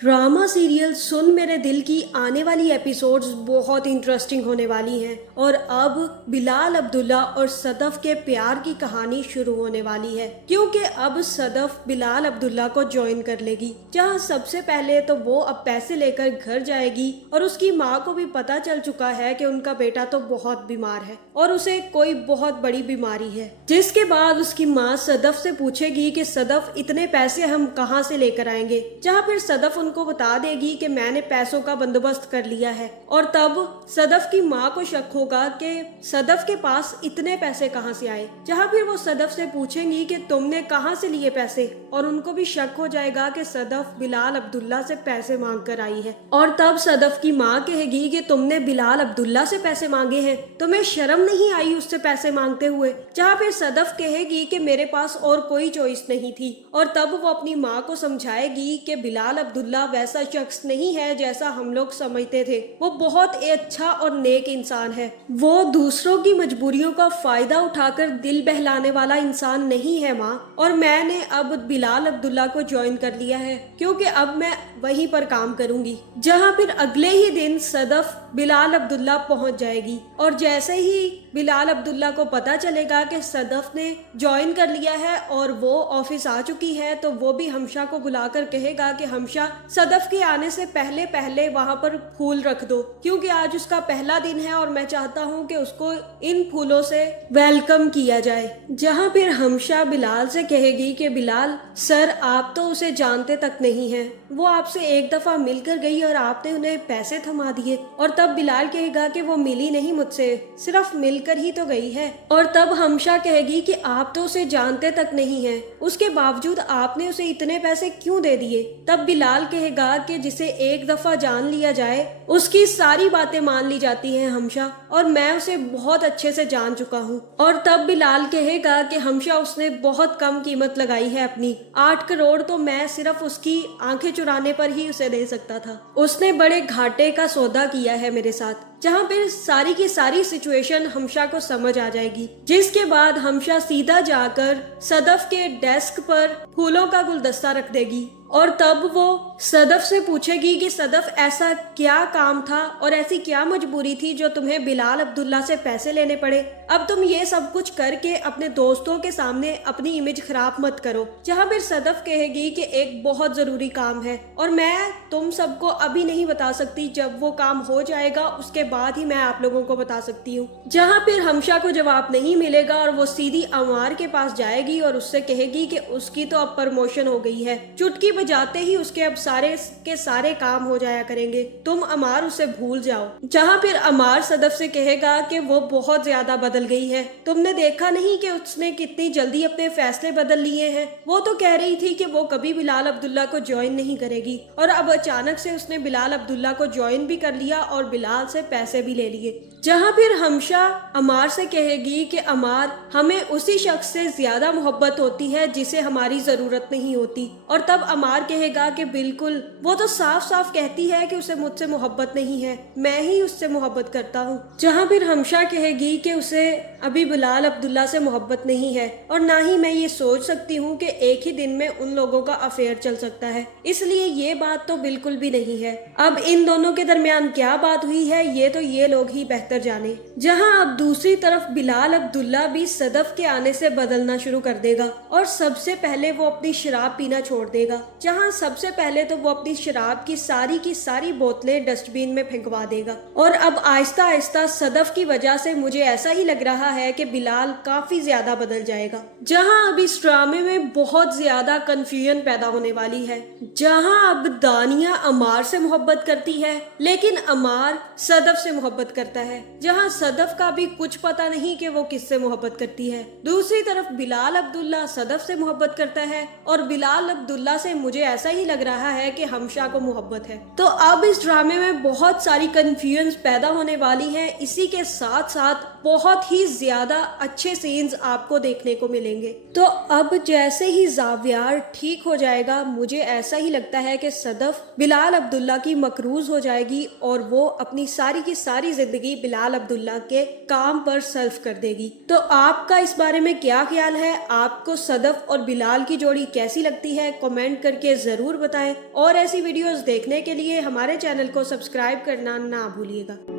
Drama serial सुन मेरे दिल की आने वाली एपिसोड्स बहुत इंटरेस्टिंग होने वाली हैं और अब बिलाल अब्दुल्ला और सदफ के प्यार की कहानी शुरू होने वाली है, क्योंकि अब सदफ बिलाल अब्दुल्ला को ज्वाइन कर लेगी। जहां सबसे पहले तो वो अब पैसे लेकर घर जाएगी और उसकी माँ को भी पता चल चुका है कि उनका बेटा तो बहुत बीमार है और उसे कोई बहुत बड़ी बीमारी है। जिसके बाद उसकी माँ सदफ से पूछेगी कि सदफ इतने पैसे हम कहाँ से लेकर आएंगे, जहाँ फिर सदफ उनको बता देगी कि मैंने पैसों का बंदोबस्त कर लिया है। और तब सदफ की माँ को शक होगा कि सदफ के पास इतने पैसे कहाँ से आए, जहाँ फिर वो सदफ से पूछेंगी कि तुमने कहाँ से लिए पैसे, और उनको भी शक हो जाएगा कि सदफ बिलाल अब्दुल्ला से पैसे मांग कर आई है। और तब सदफ की माँ कहेगी कि तुमने बिलाल अब्दुल्ला से पैसे मांगे हैं, तुम्हें शर्म नहीं आई उससे पैसे मांगते हुए, जहाँ फिर सदफ कहेगी कि मेरे पास और कोई चॉइस नहीं थी। और तब वो अपनी माँ को समझाएगी कि बिलाल अब्दुल्ला वैसा शख्स नहीं है जैसा हम लोग समझते थे, वो बहुत अच्छा और नेक इंसान है, वो दूसरों की मजबूरियों का फायदा उठाकर दिल बहलाने वाला इंसान नहीं है माँ। और मैंने अब बिलाल अब्दुल्ला को ज्वाइन कर लिया है, क्योंकि अब मैं वहीं पर काम करूंगी। जहाँ फिर अगले ही दिन सदफ बिलाल अब्दुल्ला पहुंच जाएगी और जैसे ही बिलाल अब्दुल्ला को पता चलेगा कि सदफ ने ज्वाइन कर लिया है और वो ऑफिस आ चुकी है, तो वो भी हमशा को बुलाकर कहेगा कि हमशा सदफ के आने से पहले पहले वहां पर फूल रख दो, क्योंकि आज उसका पहला दिन है और मैं चाहता हूँ कि उसको इन फूलों से वेलकम किया जाए। जहाँ फिर हमशा बिलाल से कहेगी कि बिलाल सर, आप तो उसे जानते तक नहीं हैं, वो आपसे एक दफा मिलकर गई और आपने उन्हें पैसे थमा दिए। और तब बिलाल कहेगा कि वो मिली नहीं मुझसे, सिर्फ मिलकर ही तो गई है। और तब हमशा कहेगी कि आप तो उसे जानते तक नहीं हैं, उसके बावजूद आपने उसे इतने पैसे क्यों दे दिए। तब बिलाल कहेगा कि जिसे एक दफा जान लिया जाए उसकी सारी बातें मान ली जाती हैं हमशा, और मैं उसे बहुत अच्छे से जान चुका हूँ। और तब बिलाल कहेगा कि हमशा उसने बहुत कम कीमत लगाई है अपनी, 8 करोड़ तो मैं सिर्फ उसकी आंखें चुराने पर ही उसे दे सकता था, उसने बड़े घाटे का सौदा किया है मेरे साथ। जहाँ फिर सारी की सारी सिचुएशन हमशा को समझ आ जाएगी। जिसके बाद हमशा सीधा जाकर सदफ के डेस्क पर फूलों का गुलदस्ता रख देगी और तब वो सदफ से पूछेगी कि सदफ ऐसा क्या काम था और ऐसी क्या मजबूरी थी जो तुम्हें बिलाल अब्दुल्ला से पैसे लेने पड़े। अब तुम ये सब कुछ करके अपने दोस्तों के सामने अपनी इमेज खराब मत करो। जहाँ फिर सदफ कहेगी कि एक बहुत जरूरी काम है और मैं तुम सबको अभी नहीं बता सकती, जब वो काम हो जाएगा उसके बाद ही मैं आप लोगों को बता सकती हूँ। जहाँ फिर हमशा को जवाब नहीं मिलेगा और वो सीधी अमार के पास जाएगी और उससे कहेगी कि उसकी तो अब प्रमोशन हो गई है, चुटकी बजाते ही उसके अब सारे के सारे काम हो जाया करेंगे, तुम अमार उसे भूल जाओ। जहाँ फिर अमार सदफ से कहेगा कि वो बहुत ज्यादा बदल गई है, तुमने देखा नहीं कि उसने कितनी जल्दी अपने फैसले बदल लिए हैं। वो तो कह रही थी कि वो कभी बिलाल अब्दुल्ला को ज्वाइन नहीं करेगी और अब अचानक से उसने बिलाल अब्दुल्ला को ज्वाइन भी कर लिया और बिलाल से पैसे भी ले लिए। जहाँ फिर हमशा अमार से कहेगी कि अमार, हमें उसी शख्स से ज्यादा मोहब्बत होती है जिसे हमारी जरूरत नहीं होती। और तब अमार कहेगा कि बिल्कुल, वो तो साफ साफ कहती है कि उसे मुझसे मोहब्बत नहीं है, मैं ही उससे मोहब्बत करता हूँ। जहाँ फिर हमशा कहेगी कि उसे अभी बिलाल अब्दुल्ला से मोहब्बत नहीं है और ना ही मैं ये सोच सकती हूँ कि एक ही दिन में उन लोगों का अफेयर चल सकता है, इसलिए ये बात तो बिल्कुल भी नहीं है। अब इन दोनों के दरमियान क्या बात हुई है ये तो ये लोग ही बेहतर जाने। जहाँ अब दूसरी तरफ बिलाल अब्दुल्ला भी सदफ के आने से बदलना शुरू कर देगा और सबसे पहले वो अपनी शराब पीना छोड़ देगा। जहाँ सबसे पहले तो वो अपनी शराब की सारी बोतलें डस्टबिन में फेंकवा देगा। और अब आहिस्ता आहिस्ता सदफ की वजह से मुझे ऐसा ही लग रहा है कि बिलाल काफी ज्यादा बदल जाएगा। जहाँ अब इस ड्रामे में बहुत ज्यादा कंफ्यूजन पैदा होने वाली है। जहाँ अब दानिया अमार से मोहब्बत करती है लेकिन अमार सदफ से मोहब्बत करता है। जहाँ सदफ का भी कुछ पता नहीं कि वो किससे मोहब्बत करती है। दूसरी तरफ बिलाल अब्दुल्ला सदफ से मोहब्बत करता है और बिलाल अब्दुल्ला से मुझे ऐसा ही लग रहा है कि हमशा को मोहब्बत है। तो अब इस ड्रामे में बहुत सारी कंफ्यूजन पैदा होने वाली है। इसी के साथ साथ بہت ہی زیادہ اچھے سینز آپ کو دیکھنے کو ملیں گے۔ تو اب جیسے ہی زاویار ٹھیک ہو جائے گا، مجھے ایسا ہی لگتا ہے کہ صدف بلال عبداللہ کی مقروض ہو جائے گی اور وہ اپنی ساری کی ساری زندگی بلال عبداللہ کے کام پر صرف کر دے گی۔ تو آپ کا اس بارے میں کیا خیال ہے؟ آپ کو صدف اور بلال کی جوڑی کیسی لگتی ہے؟ کمنٹ کر کے ضرور بتائیں، اور ایسی ویڈیوز دیکھنے کے لیے ہمارے چینل کو سبسکرائب کرنا نہ بھولیے گا۔